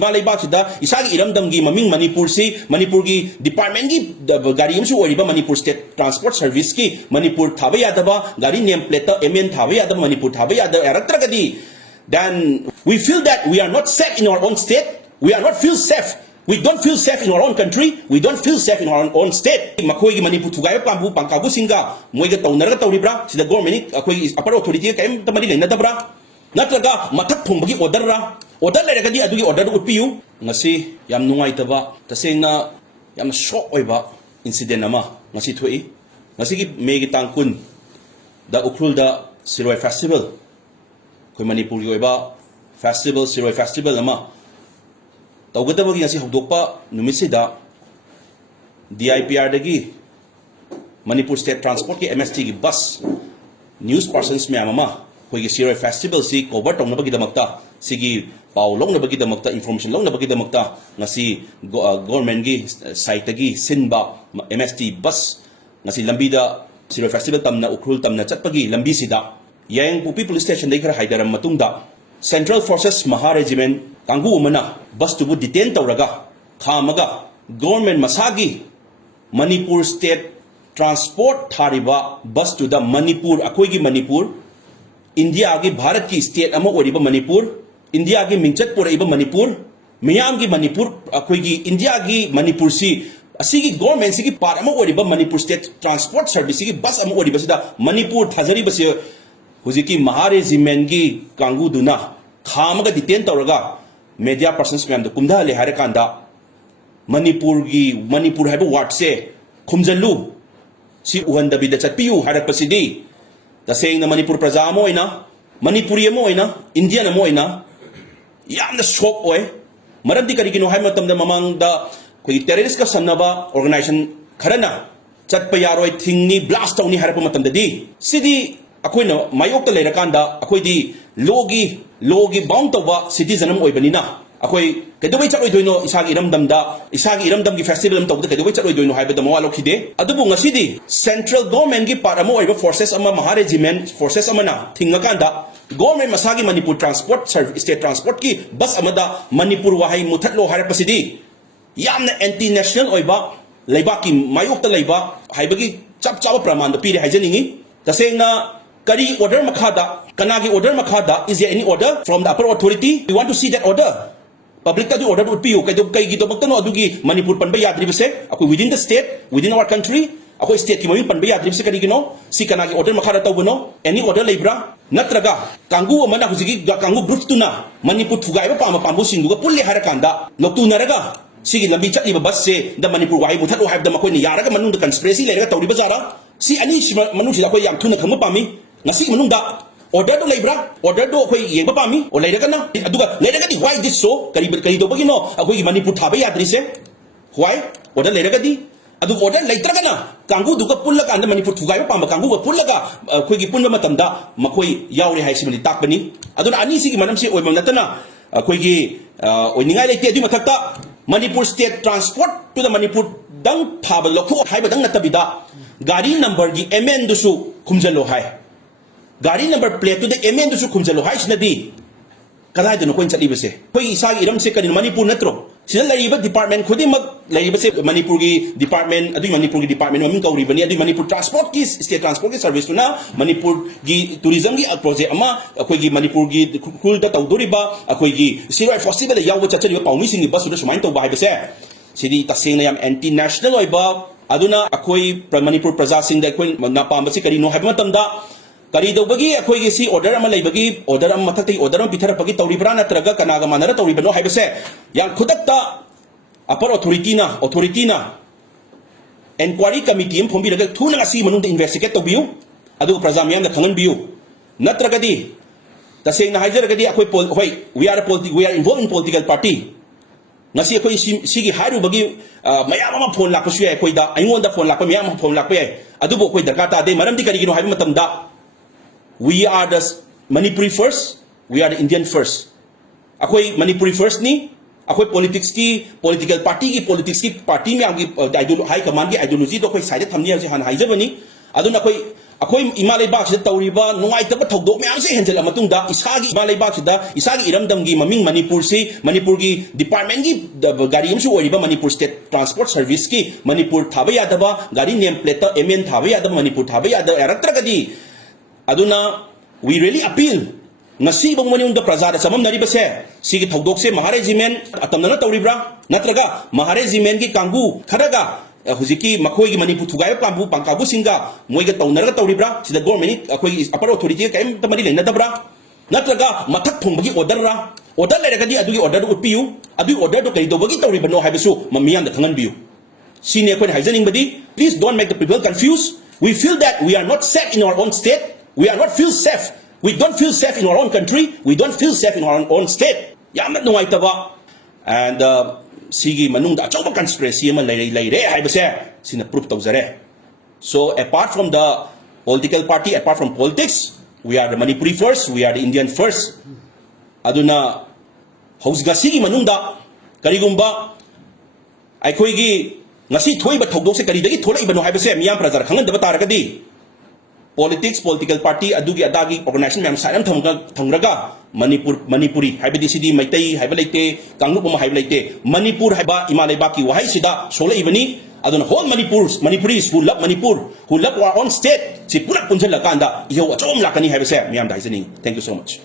Malibakida, Isagi Iramdamgi, Maming Manipursi, Manipurgi, Department Gariamsu or Manipur State Transport Service ki, Manipur Tabayadaba, Gari name pleta, Emen Tabayada, Manipur Tabayada, Eratragadi. Then we feel that we are not safe in our own state, we are not feel safe. We don't feel safe in our own country, we don't feel safe in our own state. Makoy Manipur Tugay Pambu, Pankabu Singa, Moiga Tonara Tauribra, the government, upper authority came to Manila Nadabra. Natraga matak pumbagi order ra order le regadi adugi order ko Piyu ngasi yam nungay taba taseng na yam shock oiba incident ama ngasi thui ngasi ki megi tangkun da ukrul da Siroi festival koi Manipur gi oiba festival Siroi festival ama tawgata bagi ngasi hokdokpa numisi da DIPR dagi Manipur State Transport ki MST gi bus news persons me ama Koi Siroi festival si cover tong nabagi damakta sigi pau long nabagi damakta information long nabagi damakta ngasi government gi site gi sinba MST bus ngasi lambida Siroi festival tamna ukrul tamna chatpagi lambi sida yang pupi police station dai khara haidaram matungda Central Forces Maha Regiment kanggu umana bus tubu detain tawraga khamaga government masagi Manipur State Transport thariba bus to the Manipur akoi gi Manipur India की भारत की state Amo ओरिबा Manipur India की मिंचत पोरइबा मणिपुर मियाम की Manipur अखोगी India की मणिपुर सी असिगी government सी की part अमो ओरिबा मणिपुर स्टेट ट्रांसपोर्ट सर्विस की बस अमो ओरिबा सिदा मणिपुर थाजरी बसे हुजी की महारेजिमेंट की कांगू दुना खामगा डिटेन तौरगा मीडिया पर्सन्स मैम द कुमदा ले हारे कांदा मणिपुर हाइबा वार्ड से खुमजल्लू सी उहंदबिदा चटपियू हारे पसिदी तसेंग मणिपुर प्रजा मोइना मणिपुरी मोइना इंडियन मोइना यामना शॉक ओय मरमदी करिगिनो हाय मतमदा ममांगदा कोई टेररिस्ट का सन्नबा ऑर्गेनाइजेशन खरना चटप यारोय थिंगनी ब्लास्ट तौनी हारप मतमददी सिदी अखोइना मायोक त लेरकांदा अखोइदी लोगी बाउंड तौबा सिटीजन अम ओइबनिना अखोइ कदोबै चलोइदोइनो इसागी इरमदम की फेस्टिवल तौबदा कदोबै चलोइदोइनो हाइबदा मवा लोखिदे अदुबु ngасidi सेंट्रल गवर्नमेंट की पार्ट अमो ओइबा फोर्सेस अमा महा रेजिमेंट फोर्सेस अमना थिंगकांदा गवर्नमेंट मसागी Manipur transport service state transport की बस अमदा मणिपुर वाहै मुथतलो हारपसिदी यामना एंटी नेशनल ओइबा लेबा की मायोक त लेबा हाइबगी चप चाव प्रमाण पीरे हाइजनिंगी तसेंगना करी ऑर्डर मखादा कनागी ऑर्डर मखादा is there any order from the upper authority we want to see that order Public ta order would piyu kay gito magtano adugi Manipur panba yadri base ako within the state within our country ako state ki mamin panba yadri base kanigino si kanagi order makhara tawbono any order labra natraga kanggu amana hujigi kanggu group tuna Manipur thugaiba pambu sinduga pulle harakanda noktu naraga sigi lambi chatliba bus se da Manipur wai muthat o haibda makoi ni yaraga manung da conspiracy lerega tawriba jara si ani manung si akoi yam thuna khangma pami ngasi manung da order do labra order do akoi yengba pami o leiraga na aduga leiraga di why this so kari do bagino akoi Manipur thaba yadri se why order leiraga di adu order leitraga na kanggu duga pulla ka Manipur thugai pam kanggu ga pulla ka akoi gi punba matamda makoi yauri haisibali takbani aduna ani sigi manam si oimam natana akoi gi oiningai leite adu mathakta Manipur State Transport to the Manipur dang thaba lokho haiba dang natabida gari number gi MN dusu khumjalo hai गाड़ी number plate तो M N खुमजलो है कदाइदनो coin चलीबसे कोई इसागी इरम से कनि मणिपुर नत्रो सिदा लरिबा department खुदिमक लरिबसे Manipur की department अदुई Manipur की department ममिंग कौरिबनी अदुई Manipur transport की स्टेट ट्रांसपोर्ट की सर्विस तुना मणिपुर की टूरिज्म की प्रोजेक्ट अमा अखोई मणिपुर की खुल दा तौदोरिबा अखोई सिरोय फेस्टिवल याव चचरिबा पाउमी सिंग बस उदा सुमाइन तौबा हाइबसे सिदी तसेंगना याम एंटी नेशनल ओइबा अदुना अखोई मणिपुर प्रजा सिंग दा अखोई नापामबसे करिनो हाइबा मतमदा करी दौबगी अखोई सी ऑर्डर अमा लेबगी ऑर्डर अमा मथक्ति ऑर्डर अमा पिथरपगी तौरिब्रा नत्रगा कनागा मानरा तौरिबनो हाइबसे या खुदक्ता अपर अथॉरिटी ना एनक्वायरी कमिटी अम फोंबिरगा थुना ngasi मनुंग इन्वेस्टिगेट तौबियु अदु प्रजा मियाम दा खंगनबियु नत्रगदी तसेंगना हाइजरगदी अखोई होय we are involve in political party ngasi अखोई सिगी हारुबगी मयाम अमा फोन लापसु याय अखोई दा आइंगोंदा फोन लाप मयाम फोन लाप याय अदुबो अखोई दरकार तादे मरमदी करिगिनो हाइबा मतमदा we are the Manipuri first, we are the Indian first. अखोई Manipuri first ni, अखोई political party में आगे हाई कमांड की आइडियोलॉजी तो अखोई साइड थमनी है हान हाइजर बनी अदुन अखोई ꯑꯩꯈꯣꯏ ꯏꯃꯥ ꯂꯩꯕꯥꯛꯁꯤꯗ ꯇꯧꯔꯤꯕ ꯅꯨꯡꯉꯥꯏꯇꯕ ꯊꯧꯗꯣꯛ ꯃꯌꯥꯝꯁꯦ ꯍꯦꯟꯖꯜꯂ ꯃꯇꯨꯡꯗ ꯏꯁꯥꯒꯤ ꯏꯃꯥ ꯂꯩꯕꯥꯛꯁꯤꯗ ꯏꯁꯥꯒꯤ ꯏꯔꯝꯗꯝꯒꯤ ꯃꯃꯤꯡ ꯃꯅꯤꯄꯨꯔꯁꯤ ꯃꯅꯤꯄꯨꯔꯒꯤ ꯗꯤꯄꯥꯔꯠꯃꯦꯟꯒꯤ ꯒꯥꯔꯤ ꯑꯃꯁꯨ ꯑꯣꯏꯔꯤꯕ ꯃꯅꯤꯄꯨꯔ ꯁ꯭ꯇꯦꯠ ꯇ꯭ꯔꯥꯟꯁꯄꯣꯔꯠ ꯁꯔꯚꯤꯁꯀꯤ ꯃꯅꯤꯄꯨꯔ ꯊꯥꯕ ꯌꯥꯗꯕ ꯒꯥꯔꯤ ꯅꯦꯝ ꯄ꯭ꯂꯦꯠꯇ MN ꯊꯥꯕ ꯌꯥꯗꯕ ꯃꯅꯤꯄꯨꯔ ꯊꯥꯕ ꯌꯥꯔꯛꯇ꯭ꯔꯒꯗꯤ ꯑꯗꯨꯅ we really appeal ngasi bang manungda prajada chamamnaribase sigi thogdokse maharejimen atamnana tawribra natraga maharejimen gi kangbu kharaga hujiki makhoi gi manipur thugai pambu pangkabu singa moiga tawnaraga tawribra sida government akoi upper authority kaim tamari leinadabra natraga mathak thongbagi order leragadi adugi order do piyu adu order do kaidobagi tawribano haibasu mamiyam da thanganbiyu sine akoi haijaning badi please don't make the people confused. We feel that we are not safe in our own state. We are not feel safe. We don't feel safe in our own country. We don't feel safe in our own state. Yamna nuwaitaba. And sigi manungda achoba conspiracy ama leire haibase sina proof tawzare. So apart from the political party, apart from politics, we are the Manipuri first, we are the Indian first. Aduna hausga sigi manungda karigumba aikoigi ngasi thoiba thogdokse karidagi thola ibano haibase miyam prajar khangandaba taragadi politics, political party, adugi adagi organization ma'am saram thangraga Manipuri haibadi sidi maitai haibalaite kanglup ma haibalaite Manipur haiba imalebaki wahai sida sola ibani aduna whole Manipuris who love Manipur, who love our own state si pura punjala kanda iho achom lakani haibase miyam daisani. Thank you so much.